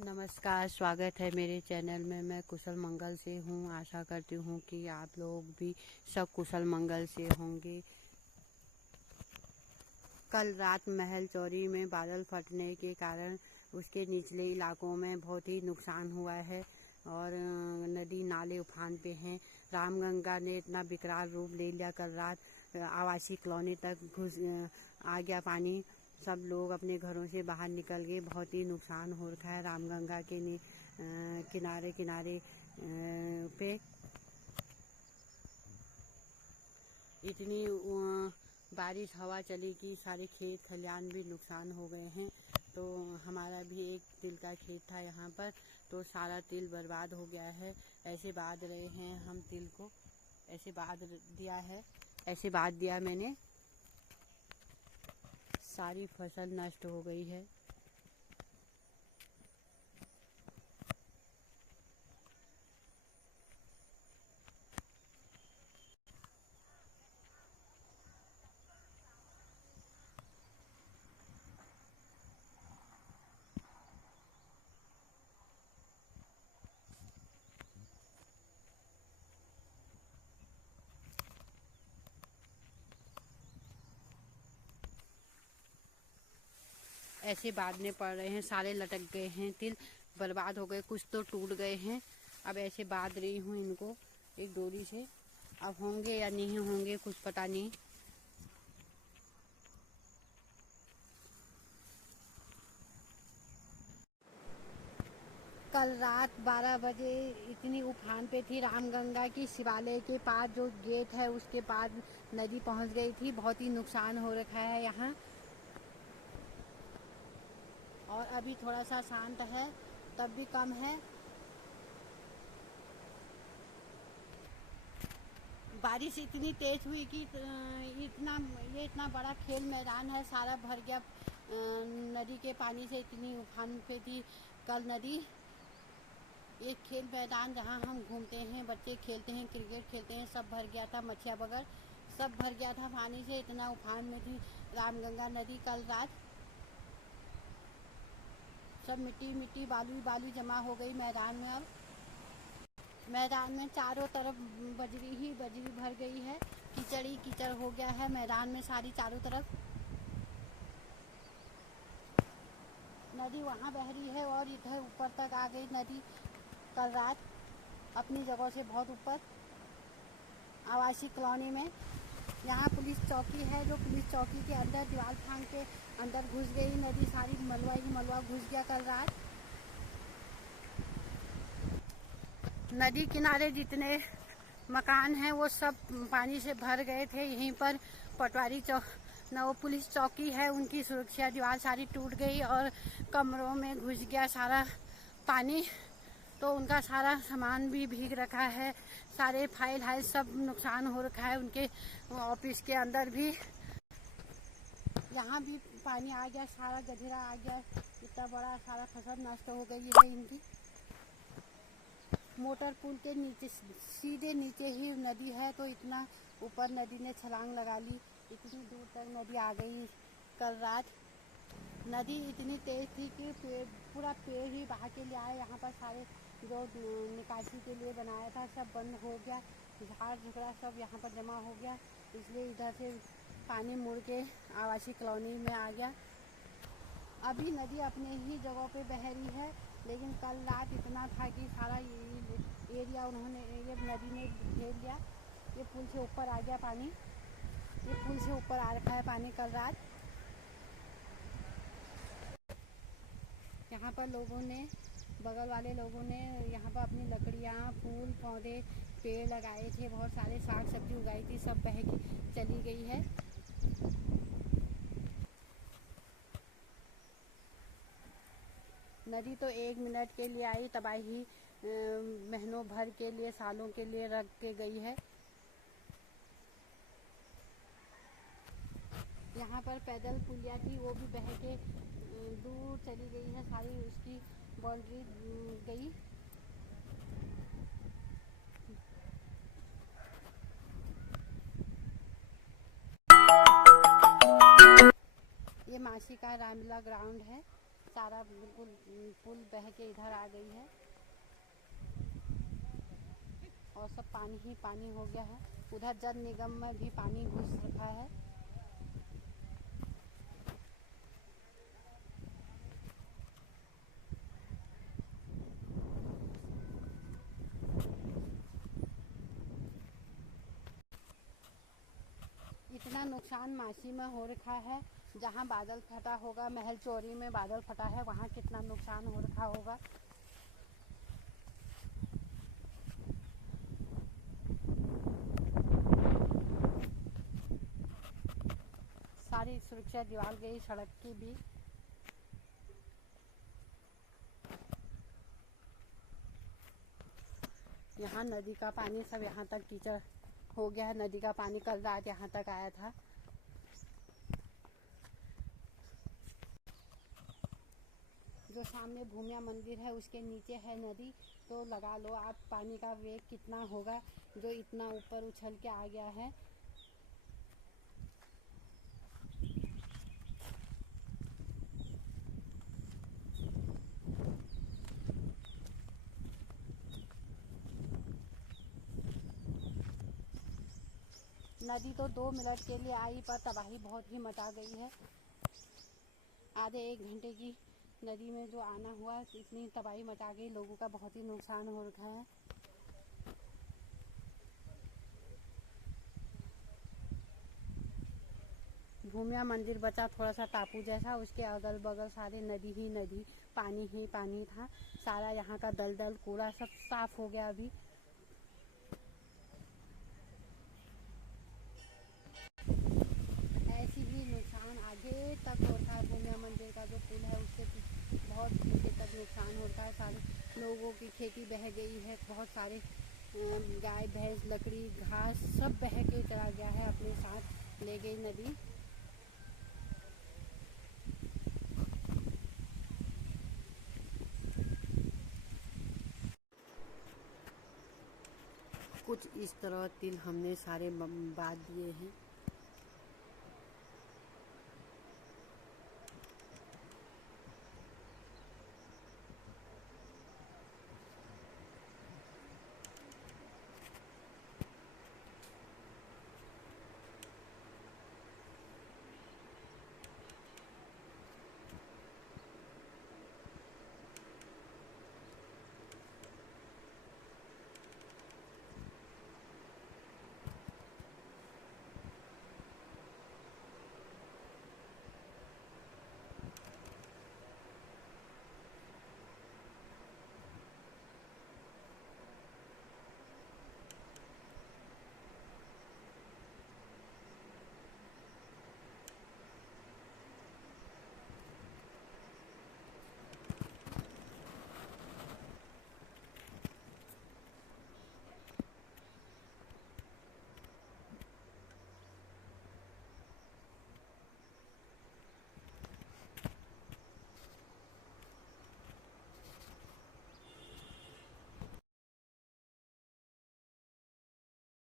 नमस्कार, स्वागत है मेरे चैनल में। मैं कुशल मंगल से हूँ। आशा करती हूँ कि आप लोग भी सब कुशल मंगल से होंगे। कल रात महल चौरी में बादल फटने के कारण उसके निचले इलाकों में बहुत ही नुकसान हुआ है और नदी नाले उफान पे हैं। रामगंगा ने इतना विकराल रूप ले लिया। कल रात आवासीय कॉलोनी तक घुस आ गया पानी। सब लोग अपने घरों से बाहर निकल गए। बहुत ही नुकसान हो रखा है रामगंगा के किनारे किनारे पे। इतनी बारिश हवा चली कि सारे खेत खलियान भी नुकसान हो गए हैं। तो हमारा भी एक तिल का खेत था यहाँ पर, तो सारा तिल बर्बाद हो गया है। ऐसे बांध रहे हैं हम तिल को, ऐसे बांध दिया मैंने। सारी फसल नष्ट हो गई है। ऐसे बांधने पड़ रहे हैं, सारे लटक गए हैं, तिल बर्बाद हो गए, कुछ तो टूट गए हैं। अब ऐसे बांध रही हूँ इनको एक डोरी से। अब होंगे या नहीं होंगे कुछ पता नहीं। कल रात 12 बजे इतनी उफान पे थी रामगंगा की। शिवालय के पास जो गेट है उसके पास नदी पहुंच गई थी। बहुत ही नुकसान हो रखा है यहाँ। और अभी थोड़ा सा शांत है, तब भी कम है। बारिश इतनी तेज हुई कि इतना बड़ा खेल मैदान है, सारा भर गया नदी के पानी से। इतनी उफान पे थी कल नदी। एक खेल मैदान जहाँ हम घूमते हैं, बच्चे खेलते हैं, क्रिकेट खेलते हैं, सब भर गया था। मछिया बगल सब भर गया था पानी से। इतना उफान में थी रामगंगा नदी कल रात। सब मिट्टी बालू जमा हो गई मैदान में। अब मैदान में चारों तरफ बजरी भर गई है। कीचड़ हो गया है मैदान में सारी चारों तरफ। नदी वहाँ बह रही है और इधर ऊपर तक आ गई नदी कल रात, अपनी जगह से बहुत ऊपर। आवासीय कॉलोनी में यहाँ पुलिस चौकी है, जो पुलिस चौकी के अंदर दीवार फांग के अंदर घुस गई नदी। सारी मलबा घुस गया कल रात। नदी किनारे जितने मकान हैं वो सब पानी से भर गए थे। यहीं पर पटवारी वो पुलिस चौकी है, उनकी सुरक्षा दीवार सारी टूट गई और कमरों में घुस गया सारा पानी। तो उनका सारा सामान भी भीग रखा है, सारे फाइल सब नुकसान हो रखा है। उनके ऑफिस के अंदर भी यहाँ भी पानी आ गया, सारा गधेरा आ गया। इतना बड़ा सारा फसल नष्ट हो गई है इनकी। मोटर पुल के नीचे सीधे नीचे ही नदी है, तो इतना ऊपर नदी ने छलांग लगा ली। इतनी दूर तक नदी आ गई कल रात। नदी इतनी तेज थी कि पूरा पेड़ ही बहा के ले आए। यहाँ पर सारे जो निकासी के लिए बनाया था सब बंद हो गया। झाड़ झुकड़ा सब यहाँ पर जमा हो गया, इसलिए इधर से पानी मुड़ के आवासीय कॉलोनी में आ गया। अभी नदी अपने ही जगह पे बह रही है, लेकिन कल रात इतना था कि सारा एरिया ये नदी ने घेर लिया। ये पुल से ऊपर आ गया पानी, ये पुल से ऊपर आ रखा है पानी कल रात। यहाँ पर बगल वाले लोगों ने यहाँ पर अपनी लकड़ियाँ, फूल पौधे, पेड़ लगाए थे, बहुत सारे साग सब्जी उगाई थी, सब बह के चली गई है। नदी तो 1 मिनट के लिए आई, तबाही महीनों भर के लिए, सालों के लिए रख के गई है। यहाँ पर पैदल पुलिया थी, वो भी बह के दूर चली गई है, सारी उसकी बाउंड्री गई। ये मासी का रामलीला ग्राउंड है। सारा बिल्कुल पुल बह के इधर आ गई है और सब पानी ही पानी हो गया है। उधर जल निगम में भी पानी घुस रखा है। इतना नुकसान मासी में हो रखा है। जहाँ बादल फटा होगा, महल चोरी में बादल फटा है, वहाँ कितना नुकसान हो रखा होगा। सारी सुरक्षा दीवार गई सड़क की भी। यहाँ नदी का पानी सब यहाँ तक कीचड़ हो गया है। नदी का पानी कल रात यहाँ तक आया था। जो सामने भूमिया मंदिर है उसके नीचे है नदी, तो लगा लो आप पानी का वेग कितना होगा जो इतना ऊपर उछल के आ गया है। नदी तो 2 मिनट के लिए आई पर तबाही बहुत ही मचा गई है। आधे 1 घंटे की नदी में जो आना हुआ इतनी तबाही मचा गई, लोगों का बहुत ही नुकसान हो रखा है। भूमिया मंदिर बचा थोड़ा सा टापू जैसा, उसके अगल बगल सारे नदी ही नदी, पानी ही पानी था। सारा यहाँ का दलदल कूड़ा सब साफ हो गया अभी। ऐसी भी नुकसान आगे तक हो रहा है। भूमिया मंदिर का जो पुल है उससे बहुत नीचे तक नुकसान हो रहा है। सारे लोगों की खेती बह गई है। बहुत सारे गाय भैंस लकड़ी घास सब बह के चला गया है, अपने साथ ले गई नदी। कुछ इस तरह तिल हमने सारे बांट दिए हैं।